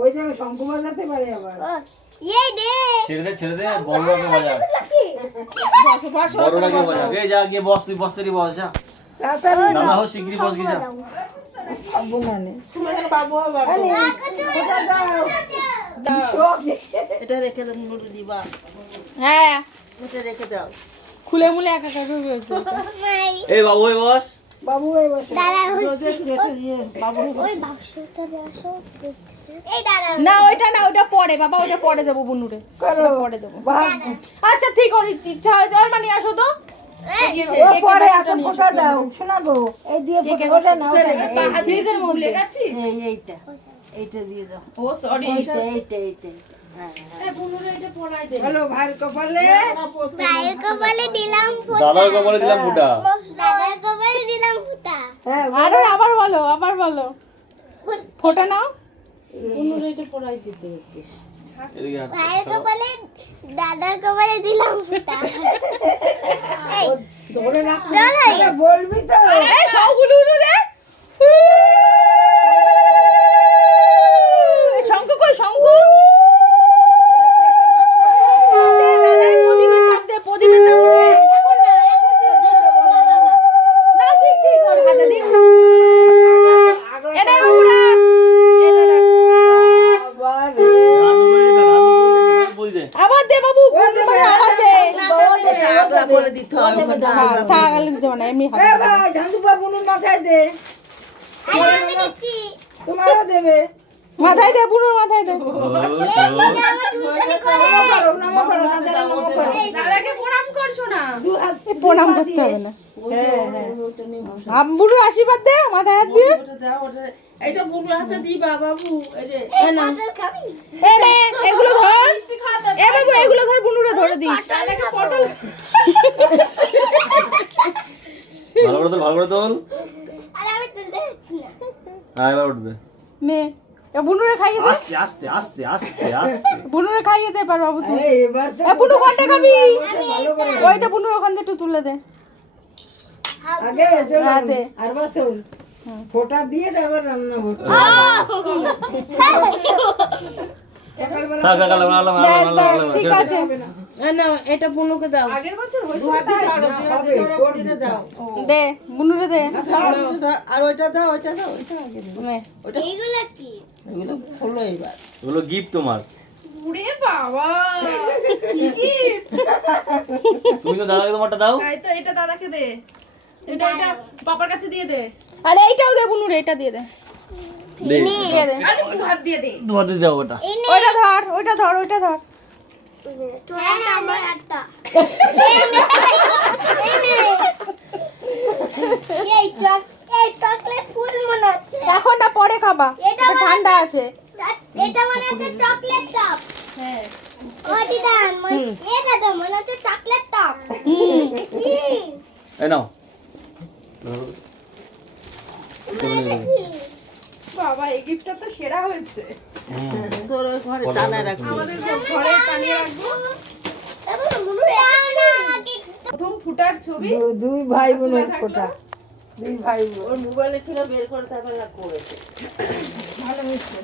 ওই যে শঙ্খ বাজাতে পারে আবার। এই দে ছেড়ে দে বড়টাকে বাজা। বড়টাকে বাজা। এই যা গিয়ে বস, তুই বসতেই বস যা। তাড়াতাড়ি না না, শিগগিরই বস গিয়ে যা। বাবু না নে। তুমি এখানে বাবু আর বাবু। ওটা দাও। সব এটা রেখে দাও নুডু দিবা। হ্যাঁ এটা রেখে দাও। খুলে মুলে একা একা করে রয়েছে এই বাবু এই বস। বাবু এই বসে। দাঁড়া হইছে এটা দিয়ে বাবু ওই বাক্সটা আসো এই দাঁড়া না ওইটা না, ওইটা পরে বাবা, ওইটা পরে দেবো বুনুরে, করো পরে দেবো। ভাগ। আচ্ছা ঠিক ওর ইচ্ছা হয়েছে, ওর মানে আসো তো। ও পরে একটা ফোঁটা দাও শোনাবো। এই দিয়ে ফোঁটা নাও। ফ্রিজের মধ্যে এইটা এইটা দিয়ে দাও। ও সরি, এইটা হ্যাঁ বলো ভাইয়ের কপালে ভাইয়ের কপালে দিলাম ফুটা দাদার কপালে দিলাম ফুটা। দাদার কপালে দিলাম ফুটা হ্যাঁ আরে আবার বলো, আবার বলো, ফোটা নাও। এদিকে হাত। ভাইয়ের কপালে দাদার কপালে দিলাম ফুটা এই ধরে রাখ। দাঁড়াই বলবি তো। এই সবগুলো উলো দে। শঙ্খ কই শঙ্খ? দে দাদাই প্রদীপের তাপ দে, প্রদীপের তাপ দে। এখন না, এখন না, ঠিক ঠিক ওর হাতে দিন। এটা উড়া, এটা রাখ। আবার বই দে। আবার দে বাবু, আবার দে। আগা করে দিতে হবে। থাক আলে দিতে হবে না, এমনি হাতে। এ ভাই ঝান্দু বাবুর মাথায় দে। আরে আমি দিচ্ছি তোমারও দেবে। মাথায় দে, বুনুর মাথায় দে। আমার টিউশনি করে নমো করো দাদারা নমো করো। দাদাকে প্রণাম করছো না? দু হাত প্রণাম করতে হবে না। হ্যাঁ হ্যাঁ। বুনুর আশীর্বাদ দে, মাথায় হাত দিয়ে। ওটা দাও ওটা। এইটা বুনুর হাতে দিবা বাবু। এই যে এই পটল খাবি এ নে, এগুলো ধর। এ বাবু এগুলো ধর, বুনুরে ধরে দিস। পটল ভালো করে তোল, ভালো করে তোল। আরে আমি তুলতে যাচ্ছি না হ্যাঁ এবার উঠবে। নে, এ বুনুরে খাইয়ে দে। আস্তে আস্তে আস্তে আস্তে আস্তে। বুনুরে খাইয়ে দে পার বাবু তুই। এই এবার তো এ বুনু কোনটা খাবি? ভালো করে ওইটা বুনুর ওখান থেকে একটু তুলে দে। আগে চলো হাতে। আর বসুন ফোঁটা দিয়ে তারপর রান্না করতে সকালবেলা থাক থাক আলাম আলাম ব্যাস আলাম ব্যাস আলাম। ঠিক আছে। না এটা বুনুকে দাও। দু হাতে হবে দাও। দে, বুনুরে দে। আর ওইটা দাও ওইটা দাও ওইটা আগে দাও। নে। এইগুলো কি এগুলো খোলো এবার। ওগুলো গিফট তোমার। ওরে বাবা, তুমি তো দাদাকে তোমারটা দাও। তাই তো এটা দাদাকে দে। এটা পাপার কাছে দিয়ে দে। আরে এইটাও দে বুনুরে, এটা দিয়ে দে। দে। দিয়ে দে। তোমাদের দাও ওটা। এই নে ওইটা ধর, ওইটা ধর, ওইটা ধর। তোরা আমার হাতটা এই চকলেট ফুল মনে হচ্ছে এখন না, পরে খাবা, এটা এটা ঠান্ডা আছে। এটা মনে হচ্ছে চকলেট টপ হ্যাঁ। ও দিদা এটা তো মনে হচ্ছে চকলেট টপ এই নাও। বাবা এই গিফটটা তো সেরা হয়েছে। তোর ওই ঘরে টানায় রাখবি। আমাদের ঘরে টানিয়ে রাখবো। প্রথম ফুটার ছবি। দুই ভাই বোনের ফোঁটা দুই ভাই বোন ওর মোবাইলে ছিল বের করে তারপর করেছে। ভালো হয়েছে।